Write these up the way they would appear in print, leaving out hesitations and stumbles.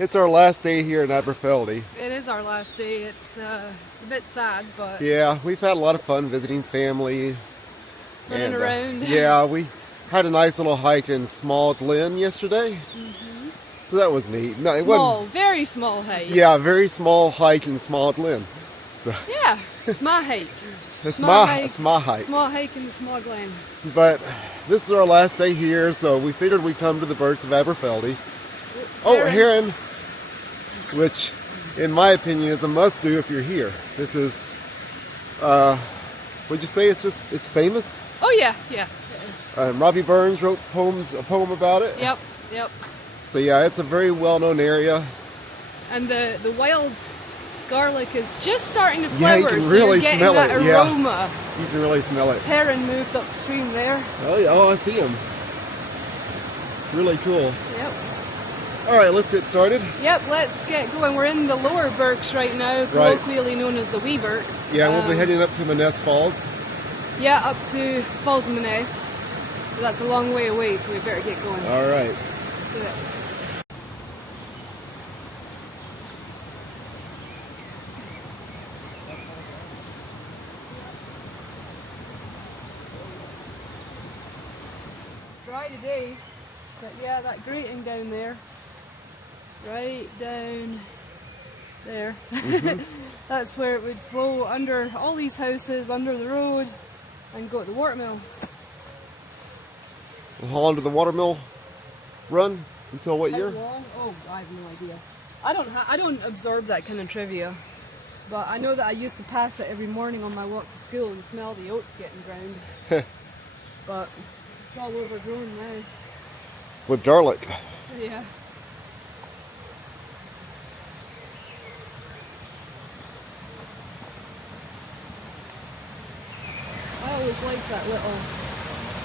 It's our last day here in Aberfeldy. It is our last day. It's a bit sad, but Yeah, we've had a lot of fun visiting family. running around. Yeah, we had a nice little hike in Small Glen yesterday. So that was neat. No, it Small, wasn't. very small hike. Yeah, very small hike in Small Glen. So Yeah, it's my hike. it's Small my hike. Small hike in the small glen. But this is our last day here, so we figured we'd come to the Birks of Aberfeldy. Oh, heron, which in my opinion is a must-do if you're here. This is, would you say it's famous? Oh yeah, yeah. It is. Robbie Burns wrote a poem about it. Yep, yep. So yeah, it's a very well-known area. And the wild garlic is just starting to Yeah, flower, you can so really you're getting smell that it. Yeah. aroma. You can really smell it. Heron moved upstream there. Oh yeah, I see him. Really cool. Yep. All right, let's get started. Yep, let's get going. We're in the lower Birks right now, colloquially known as the Wee Birks. Yeah, we'll be heading up to Moness Falls. Yeah, up to Falls of Moness. So that's a long way away, so we better get going. All right. Let's do it. Dry today, but yeah, that grating down there, right down there, that's where it would flow under all these houses, under the road, and go to the watermill. We'll haul into the watermill run until what year? How long? Oh, I have no idea. I don't observe that kind of trivia, but I know that I used to pass it every morning on my walk to school and smell the oats getting ground. But it's all overgrown now. With garlic. Yeah. I always like that little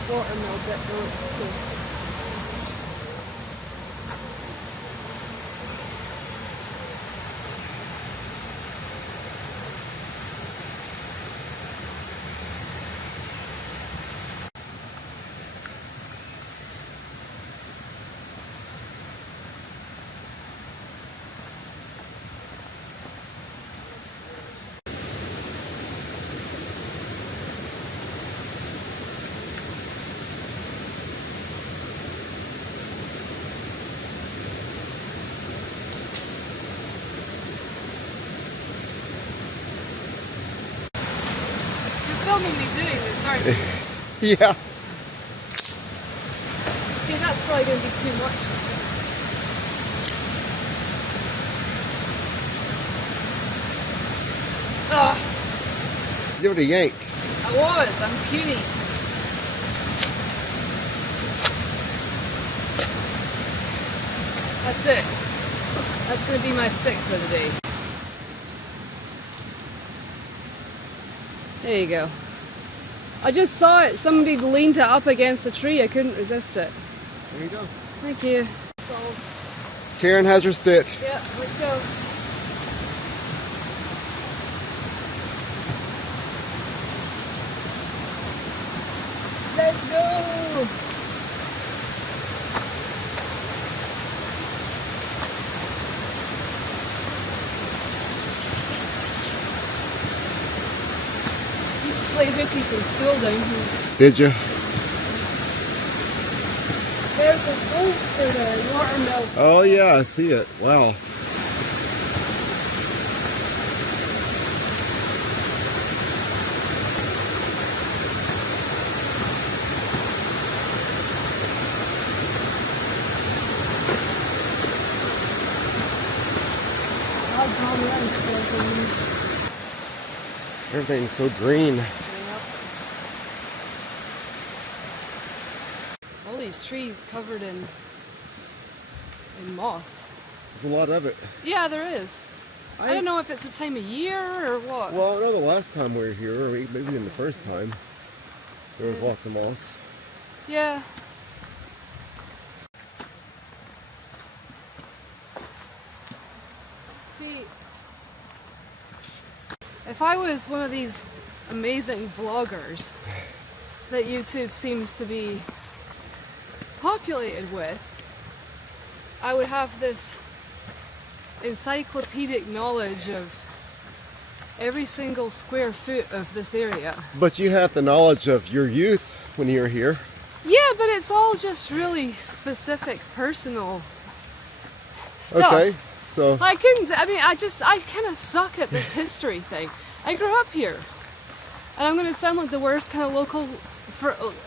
watermill bit though, it's cool. Filming me doing this, aren't you? Yeah. See, that's probably going to be too much. Give it a yank. I'm puny. That's it. That's going to be my stick for the day. There you go. I just saw it. Somebody leaned it up against a tree. I couldn't resist it. There you go. Thank you. So, Karen has her stitch. yeah, let's go. Let's go! Play hooky from school down here. Did you? There's a source for the watermill. Oh yeah, I see it. Wow. Everything's so green. Yep. All these trees covered in moss. There's a lot of it. Yeah, there is. I don't know if it's the time of year or what. Well, I know the last time we were here, or maybe even the first time, there was lots of moss. Yeah. See, if I was one of these amazing vloggers that YouTube seems to be populated with, I would have this encyclopedic knowledge of every single square foot of this area. But you have the knowledge of your youth when you were here. Yeah, but it's all just really specific, personal stuff. Okay, so I kind of suck at this history thing. I grew up here. And I'm going to sound like the worst kind of local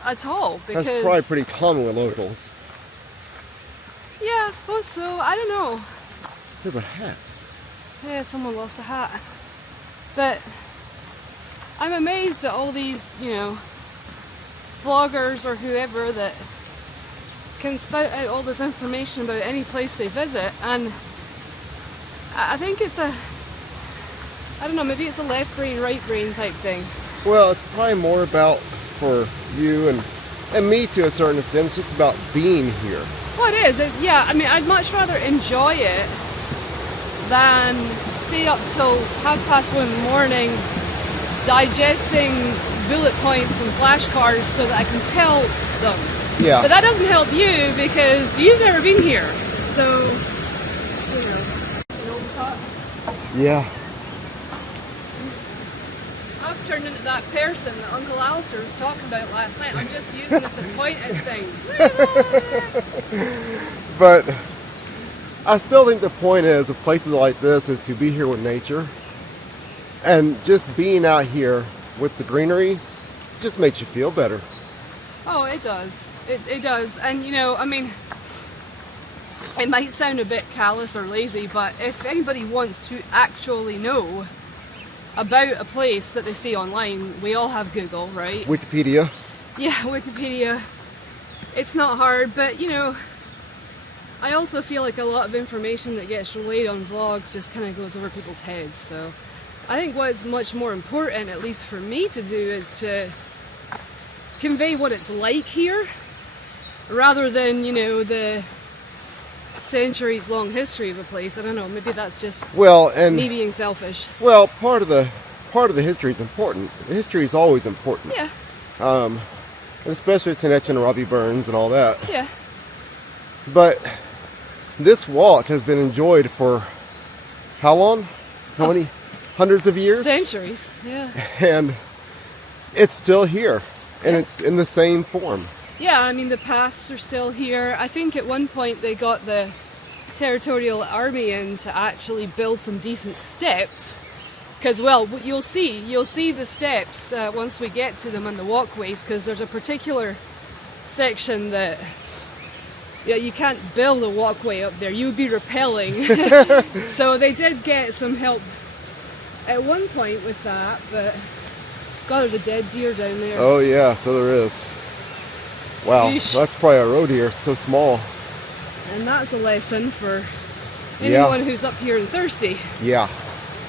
at all, because... that's probably pretty common with locals. Yeah, I suppose so. I don't know. There's a hat. Yeah, someone lost a hat. But I'm amazed at all these, you know, vloggers or whoever that can spout out all this information about any place they visit, and I think it's I don't know, maybe it's a left brain, right brain type thing. Well, it's probably more about, for you and me to a certain extent, it's just about being here. Well, it is. Yeah, I mean, I'd much rather enjoy it than stay up till 1:30 in the morning digesting bullet points and flashcards so that I can tell them. Yeah. But that doesn't help you because you've never been here. So, you know, Yeah. I've turned into that person that Uncle Alistair was talking about last night. I'm just using this to point at things. But I still think the point is, of places like this, is to be here with nature. And just being out here with the greenery just makes you feel better. Oh, it does. It does. And, you know, I mean, it might sound a bit callous or lazy, but if anybody wants to actually know about a place that they see online, we all have Google, right? Wikipedia. Yeah, Wikipedia. It's not hard, but, you know, I also feel like a lot of information that gets relayed on vlogs just kind of goes over people's heads. So I think what's much more important, at least for me to do, is to convey what it's like here, rather than, you know, the centuries long history of a place. I don't know, maybe that's just me being selfish. Well, part of the history is important. The history is always important. Yeah. And especially the connection to Robbie Burns and all that. Yeah. But this walk has been enjoyed for how long? How many hundreds of years? Centuries. Yeah. And it's still here, and it's in the same form. Yeah, I mean, the paths are still here. I think at one point they got the territorial army in to actually build some decent steps. Because, well, you'll see the steps once we get to them on the walkways, because there's a particular section that, yeah, you can't build a walkway up there. You would be rappelling. So they did get some help at one point with that, but God, there's a dead deer down there. Oh yeah, so there is. Wow, Yeesh. that's probably a roe deer. It's so small. And that's a lesson for anyone who's up here and thirsty. Yeah.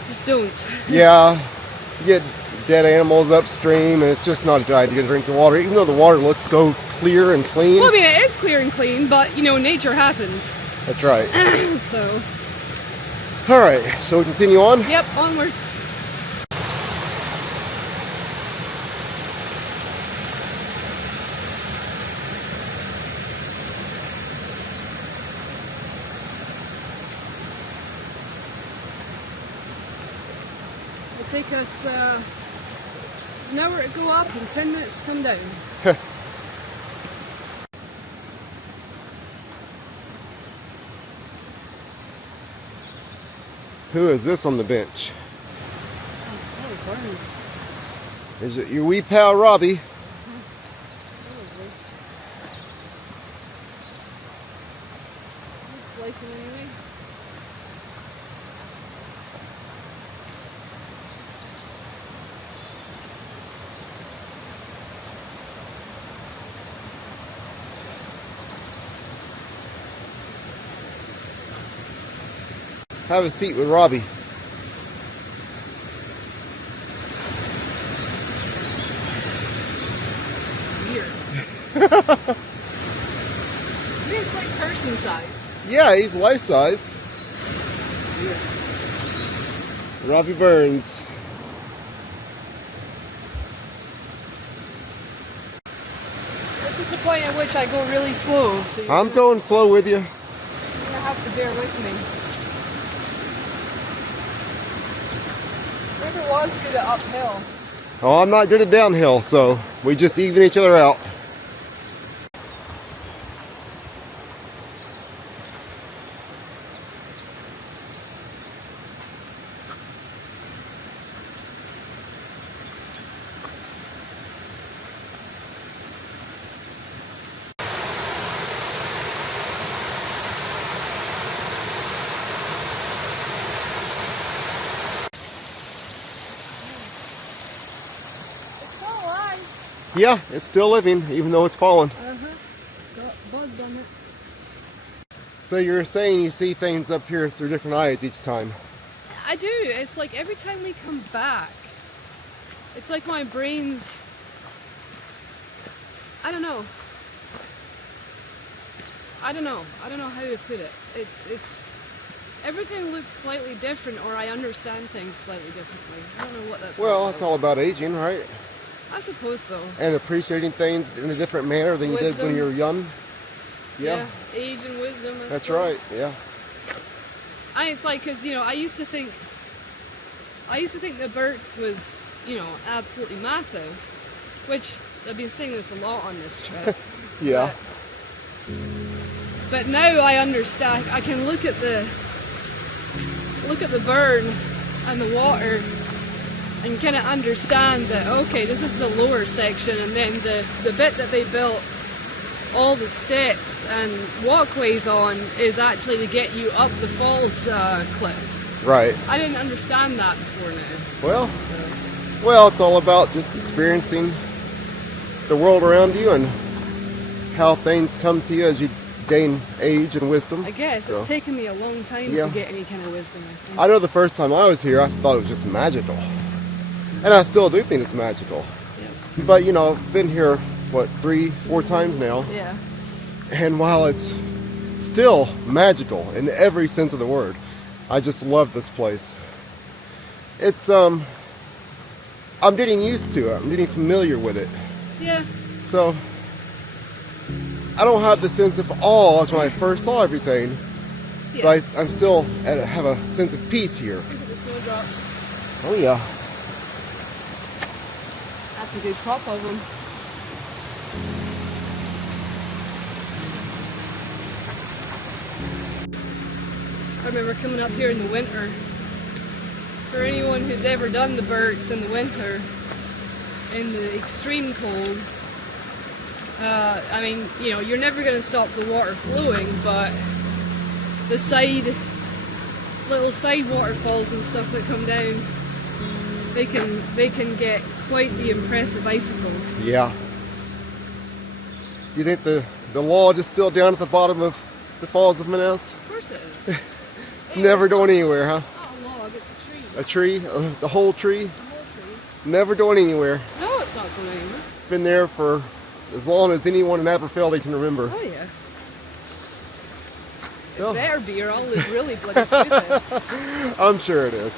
Just don't. Yeah. You get dead animals upstream, and it's just not a good idea to drink the water, even though the water looks so clear and clean. Well, I mean, it is clear and clean, but, you know, nature happens. That's right. So. All right, so we continue on? Yep, onwards. It'll take us an hour to go up and 10 minutes to come down. Who is this on the bench? Oh, Burns. Is it your wee pal Robbie? Looks like it anyway. Have a seat with Robbie. It's weird. I mean, it's like person sized. Yeah, he's life-sized. Yeah. Robbie Burns. This is the point at which I go really slow. So I'm going slow with you. you're gonna have to bear with me. Never was good at uphill. Oh, I'm not good at downhill, so we just even each other out. Yeah, it's still living, even though it's fallen. Got buds on it. So you're saying you see things up here through different eyes each time? I do. It's like every time we come back, it's like my brain's, I don't know. I don't know how to put it. It's everything looks slightly different, or I understand things slightly differently. I don't know what that's Well, about. it's all about aging, right? I suppose so. And appreciating things in a different manner than you did when you were young. Yeah, age and wisdom. That's right. Yeah. It's like, cause I used to think the Birks was absolutely massive, which I've been saying this a lot on this trip. Yeah. But now I understand. I can look at the burn and the water and kind of understand that, okay, this is the lower section, and then the bit that they built all the steps and walkways on is actually to get you up the falls cliff. Right. I didn't understand that before now. Well, it's all about just experiencing the world around you and how things come to you as you gain age and wisdom. I guess it's taken me a long time to get any kind of wisdom, I think. I know the first time I was here, I thought it was just magical. And I still do think it's magical. Yeah. But, I've been here, 3-4 times now. Yeah. And while it's still magical in every sense of the word, I just love this place. It's, I'm getting used to it. I'm getting familiar with it. Yeah. So, I don't have the sense of awe as when I first saw everything. Yeah. But I'm still have a sense of peace here. Look at the snowdrops. Oh yeah. That's a good crop of them. I remember coming up here in the winter. For anyone who's ever done the Birks in the winter, in the extreme cold, you're never going to stop the water flowing, but the little side waterfalls and stuff that come down, they can get quite the impressive icicles. Yeah. You think the log is still down at the bottom of the Falls of Moness? Of course it is. Never going anywhere, huh? Not a log, it's a tree. A tree? The whole tree? The whole tree. Never going anywhere. No, it's not going anywhere. It's been there for as long as anyone in Aberfeldy can remember. Oh yeah. Oh. It better be, or I'll look really bloody stupid. I'm sure it is.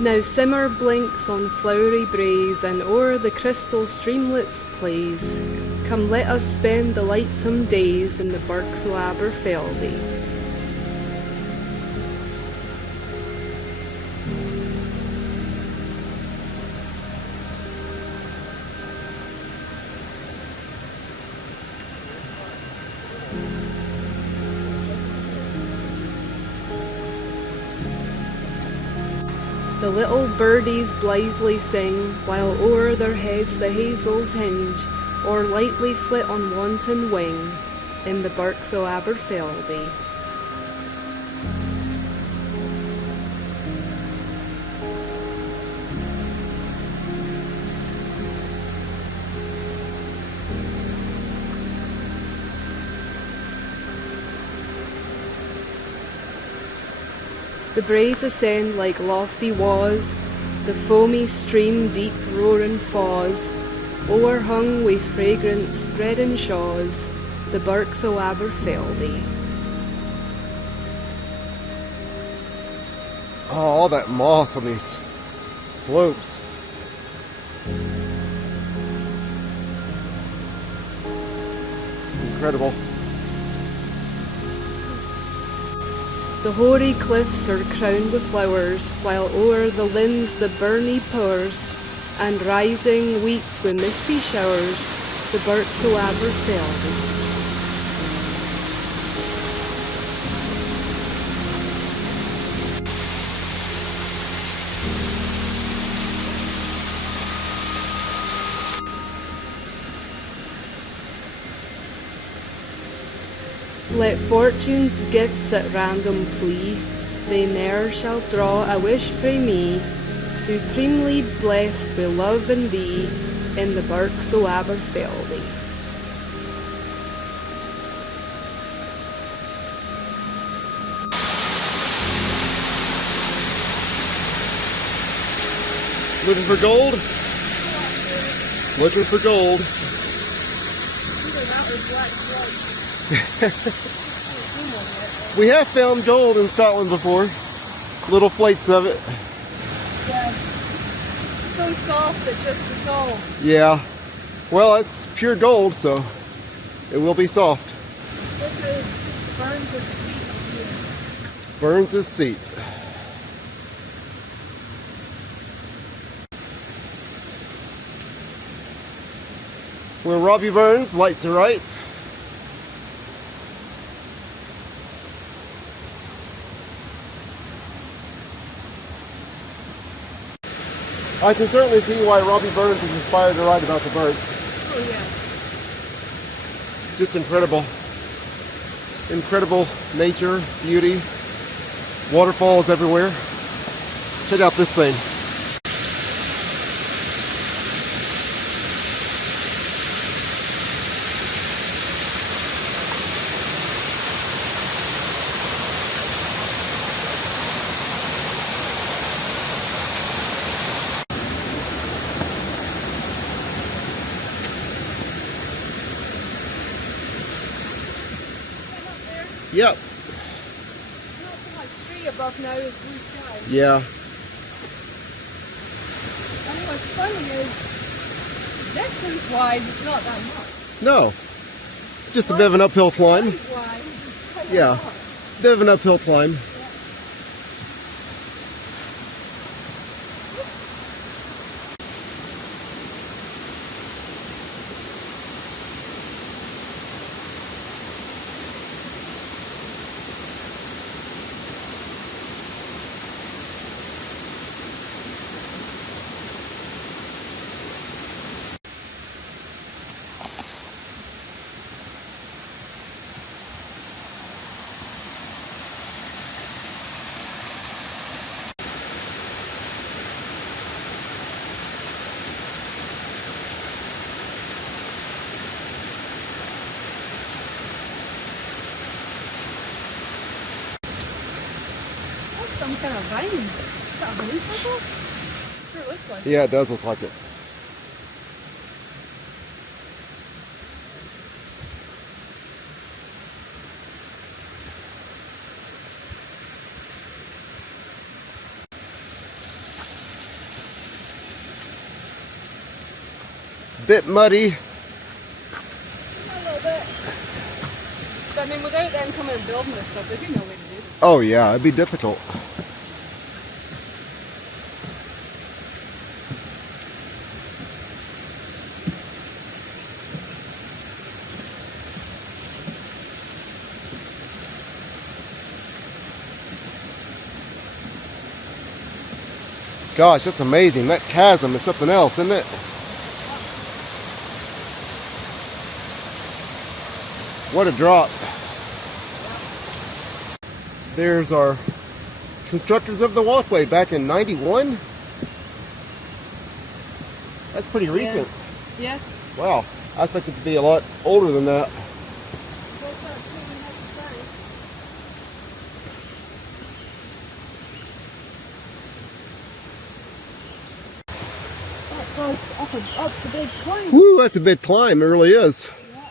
Now simmer blinks on flowery braes, and o'er the crystal streamlets plays. Come let us spend the lightsome days in the Birks of Aberfeldy. The little birdies blithely sing, while o'er their heads the hazels hinge, or lightly flit on wanton wing, in the Birks of Aberfeldy. The braes ascend like lofty wa's, the foamy stream deep roaring faws, o'erhung wi' fragrant spreading shaws, the Birks of Aberfeldy. Oh, all that moss on these slopes. incredible. The hoary cliffs are crowned with flowers, while o'er the linns the burnie pours, and rising weeks with misty showers, the Birks of Aberfeldy. Let fortune's gifts at random flee, they ne'er shall draw a wish frae me, supremely blessed with love and thee, in the Birks of Aberfeldy. Looking for gold? Looking for gold. We have found gold in Scotland before. Little flakes of it. Yeah. So soft that just dissolve. Yeah. Well, it's pure gold, so it will be soft. This is Burns' seat. Burns' seat. Where Robbie Burns, light to right. I can certainly see why Robbie Burns is inspired to write about the birds. Oh yeah. Just incredible. Incredible nature, beauty, waterfalls everywhere. Check out this thing. Yep. Not so much tree above now is blue sky. Yeah. And what's funny is, distance-wise, it's not that much. No. Just a bit of an uphill climb. Height-wise, it's quite a Yeah. lot. Bit of an uphill climb. Some kind of vine. Is that a honeysuckle? Sure looks like it. Yeah, it does look like it. Bit muddy. A little bit. But I mean, without them coming and building this stuff, there'd be no way to do it. Oh yeah, it'd be difficult. Gosh, that's amazing. That chasm is something else, isn't it? What a drop. There's our constructors of the walkway back in '91. That's pretty recent. Yeah. Wow, I expected it to be a lot older than that. Up the big climb. Woo, that's a big climb, it really is. Yeah.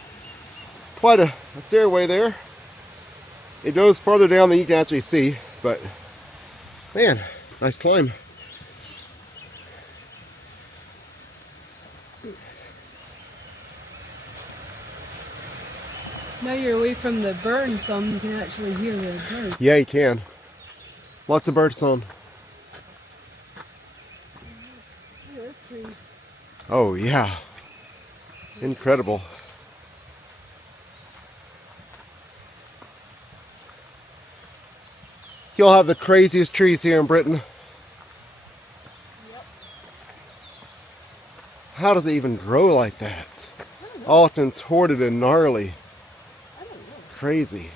Quite a stairway there. It goes farther down than you can actually see, but man, nice climb. Now you're away from the burn some, you can actually hear the birds. Yeah, you can. Lots of bird song. Look at this tree. Oh yeah. Incredible. You'll have the craziest trees here in Britain. Yep. How does it even grow like that? All contorted and gnarly. I don't know. Crazy.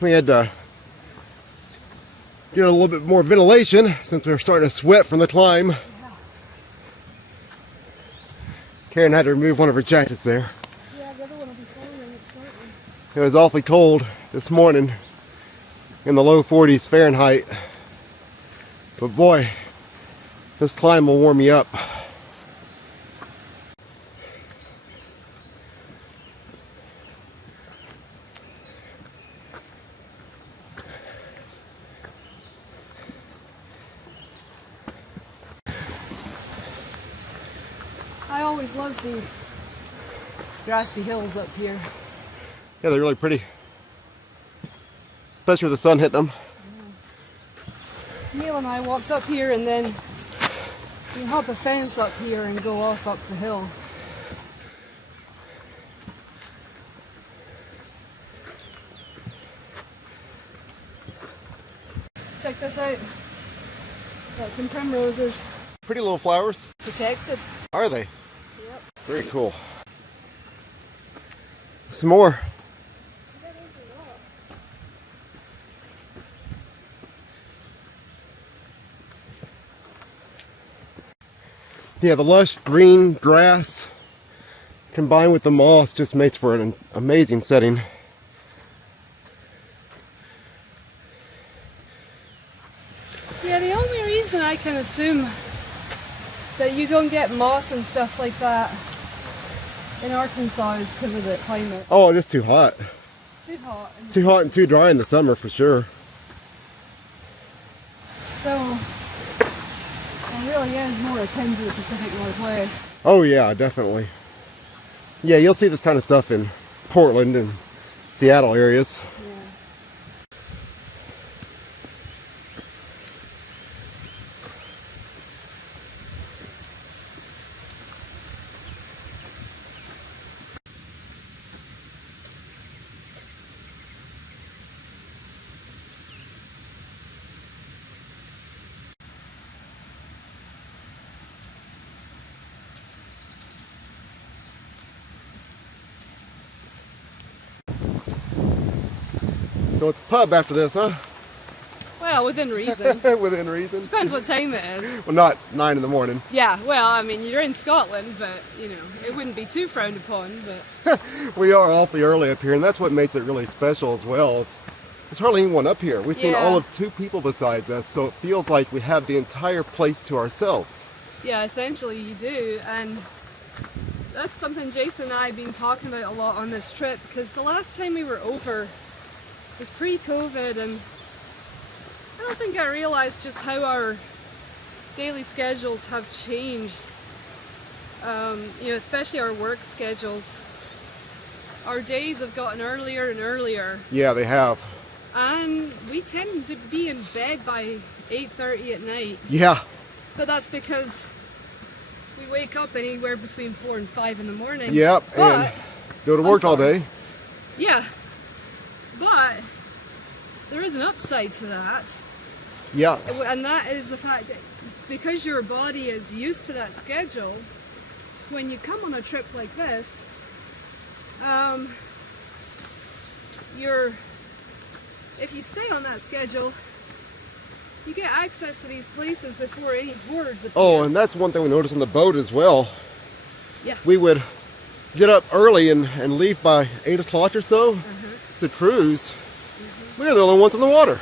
We had to get a little bit more ventilation since we were starting to sweat from the climb. Yeah. Karen had to remove one of her jackets there. Yeah, the other one will be following it shortly. It was awfully cold this morning, in the low 40s Fahrenheit. But boy, this climb will warm you up. I always love these grassy hills up here. Yeah, they're really pretty. Especially with the sun hitting them. Neil and I walked up here, and then you hop a fence up here and go off up the hill. Check this out. Got some primroses. Pretty little flowers. Protected. Are they? Yep. Very cool. Some more. Yeah, the lush green grass combined with the moss just makes for an amazing setting. Yeah, the only reason I can assume that you don't get moss and stuff like that in Arkansas is because of the climate. Oh, just too hot. Too hot. And Too hot and too dry in the summer for sure. so it really is more akin to the Pacific Northwest. Oh yeah, definitely. Yeah, you'll see this kind of stuff in Portland and Seattle areas. Yeah. So it's pub after this, huh? Well, within reason. Within reason. Depends what time it is. Well, not 9 in the morning. Yeah, well, I mean, you're in Scotland, but, you know, it wouldn't be too frowned upon, but... We are awfully early up here, and that's what makes it really special as well. There's hardly anyone up here. We've seen Yeah. all of 2 people besides us, so it feels like we have the entire place to ourselves. Yeah, essentially you do, and that's something Jason and I have been talking about a lot on this trip, because the last time we were over was pre-COVID, and I don't think I realized just how our daily schedules have changed, you know, especially our work schedules. Our days have gotten earlier and earlier, Yeah, they have. and we tend to be in bed by 8:30 at night, Yeah. but that's because we wake up anywhere between 4 and 5 in the morning. Yep, But, and go to work all sorry. day. yeah, but there is an upside to that, Yeah. and that is the fact that because your body is used to that schedule, when you come on a trip like this, if you stay on that schedule, you get access to these places before any hordes appear. Oh, and that's one thing we noticed on the boat as well. Yeah. We would get up early and leave by 8 o'clock or so to cruise. We were the only ones in the water.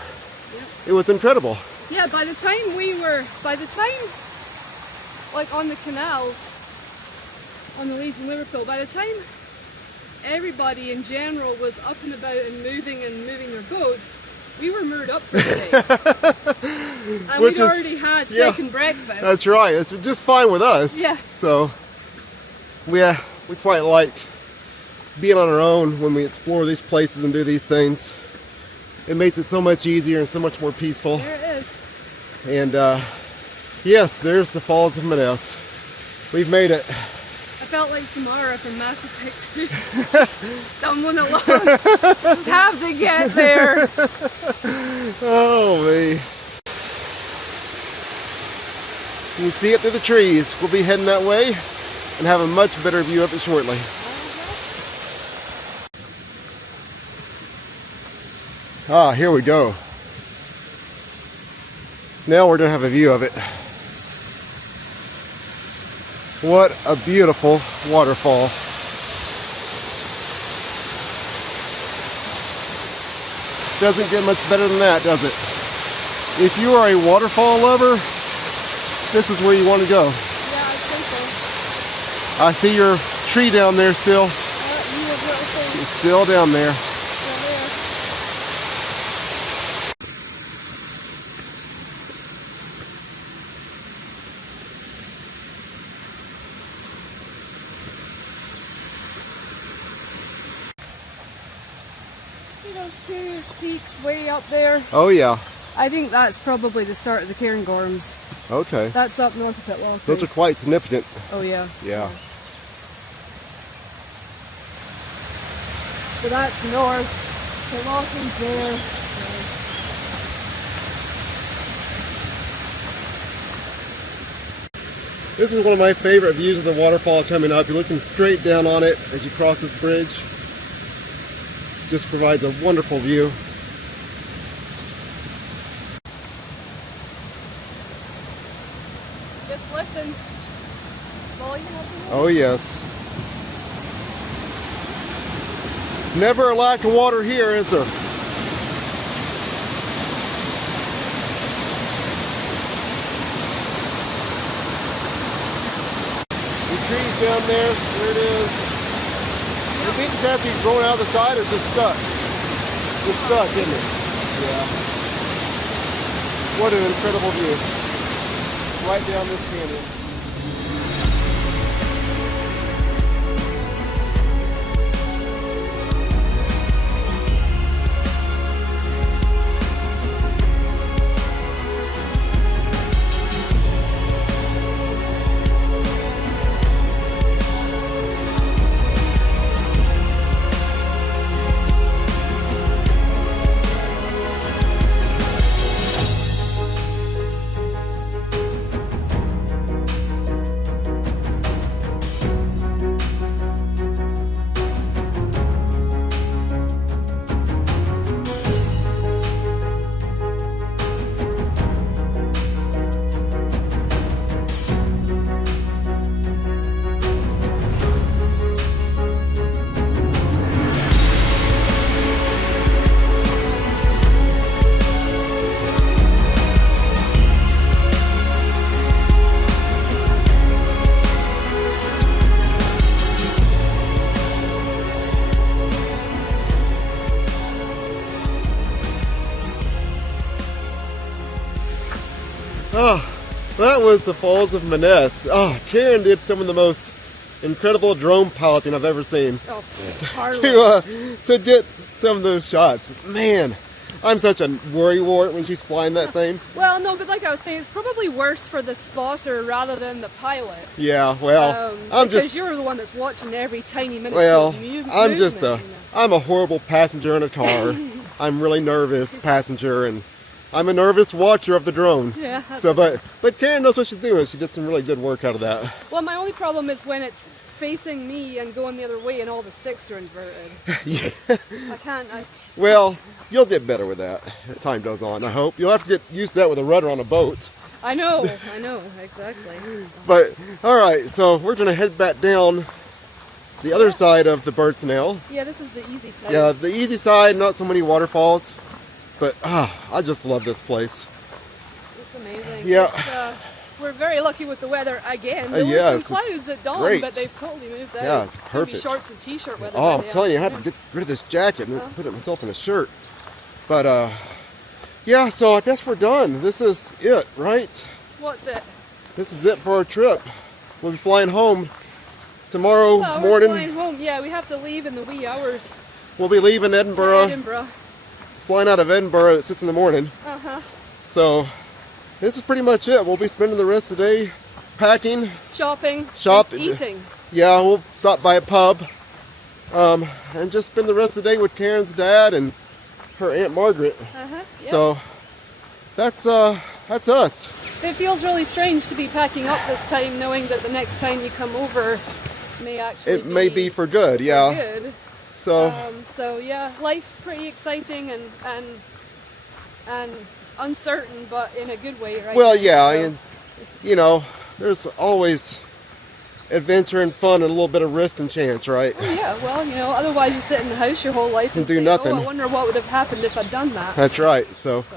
Yep. It was incredible. Yeah, by the time like on the canals, on the Leeds and Liverpool, by the time everybody in general was up and about and moving their boats, We were moored up for the day. And Which we'd already had second breakfast. That's right. It's just fine with us. Yeah. So we quite like being on our own when we explore these places and do these things. It makes it so much easier and so much more peaceful. There it is. And yes, there's the Falls of Moness. We've made it. I felt like Samara from Mass Effect 2. Stumbling along. Just have to get there. Oh, me. You can see it through the trees. We'll be heading that way and have a much better view of it shortly. Ah, here we go. Now we're going to have a view of it. What a beautiful waterfall. Doesn't get much better than that, does it? If you are a waterfall lover, this is where you want to go. Yeah, I think so. I see your tree down there still. It's still down there. See those two peaks way up there? Oh yeah. I think that's probably the start of the Cairngorms. Okay. That's up north of Pitlochry. Those are quite significant. Oh yeah. Yeah. So that's north. Pitlochry's there. This is one of my favorite views of the waterfall coming up. You're looking straight down on it as you cross this bridge. Just provides a wonderful view. Just listen. That's all you have to do. Oh yes. Never a lack of water here, is there? The trees down there it is. You think it's actually growing out the side or just stuck? Just stuck, isn't it? Yeah. What an incredible view. Right down this canyon. Oh, that was the Falls of Moness. Oh, Karen did some of the most incredible drone piloting I've ever seen. Oh, to get some of those shots. Man, I'm such a worrywart when she's flying that thing. Well, no, but like I was saying, it's probably worse for the spotter rather than the pilot. Yeah, well, because you're the one that's watching every tiny minute. Well, movement, I'm a horrible passenger in a car. I'm really nervous passenger, and I'm a nervous watcher of the drone. Yeah. So, but Karen knows what she's doing. She did some really good work out of that. Well, my only problem is when it's facing me and going the other way and all the sticks are inverted. Yeah. I can't. Well, you'll get better with that as time goes on, I hope. You'll have to get used to that with a rudder on a boat. I know, exactly. But, alright, so we're going to head back down the other side of the Birks now. Yeah, this is the easy side. Yeah, the easy side, not so many waterfalls. But, I just love this place. It's amazing. Yeah. We're very lucky with the weather again. There were some clouds at dawn, great. but they've totally moved out. Yeah, it's perfect. Maybe shorts and t-shirt weather. Oh, I'm telling you, I had to get rid of this jacket and put it myself in a shirt. But Yeah, so I guess we're done. This is it, right? What's it? This is it for our trip. We'll be flying home tomorrow Well, we're morning. flying home. Yeah, we have to leave in the wee hours. We'll be leaving Edinburgh, Edinburgh. flying out of Edinburgh at 6 in the morning. Uh-huh. So this is pretty much it. We'll be spending the rest of the day packing, Shopping. Eating. Yeah, we'll stop by a pub and just spend the rest of the day with Karen's dad and her Aunt Margaret. Uh-huh. Yep. So that's us. It feels really strange to be packing up this time, knowing that the next time you come over may actually It may be for good, yeah. good. So So yeah, life's pretty exciting and uncertain, but in a good way, right? well, now. yeah, So- and you know, there's always adventure and fun and a little bit of risk and chance, right? Oh, yeah, well, you know, otherwise you sit in the house your whole life and do say, nothing. Oh, I wonder what would have happened if I'd done that. That's right. So So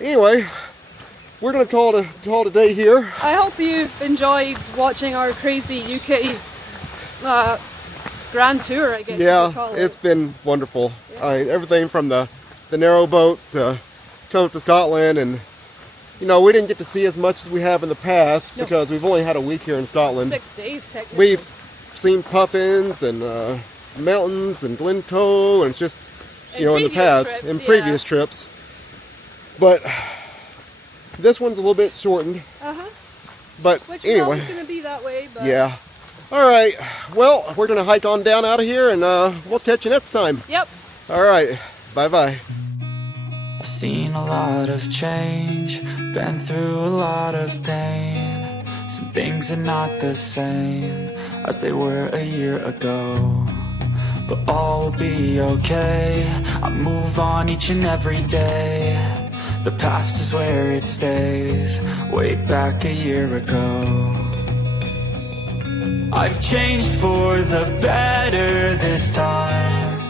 anyway, we're gonna call it a day here. I hope you've enjoyed watching our crazy UK grand tour, I guess you Yeah, could call it. it's been wonderful. Yeah. I mean, everything from the narrow boat to come up to Scotland, and you know, we didn't get to see as much as we have in the past No. because we've only had a week here in Scotland. 6 days, technically. We've seen puffins and mountains and Glencoe, and it's just, you know, in the previous past, trips, in yeah. previous trips. But this one's a little bit shortened. Uh-huh. But Which is anyway, always going to be that way, but... yeah. All right. Well, we're gonna hike on down out of here, and we'll catch you next time. Yep. All right. Bye bye. I've seen a lot of change, been through a lot of pain. Some things are not the same as they were a year ago, but all will be okay. I move on each and every day. The past is where it stays, way back a year ago. I've changed for the better this time.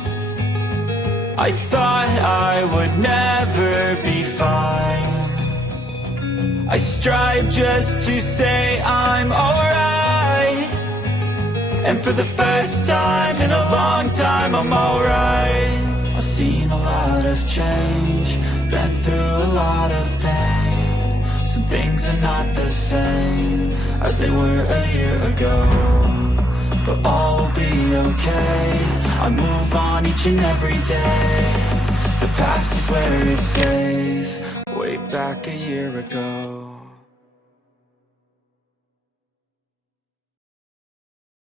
I thought I would never be fine. I strive just to say I'm alright, and for the first time in a long time I'm alright. I've seen a lot of change, been through a lot of pain. Some things are not the same as they were a year ago, but all will be okay. I move on each and every day. The past is where it stays, way back a year ago.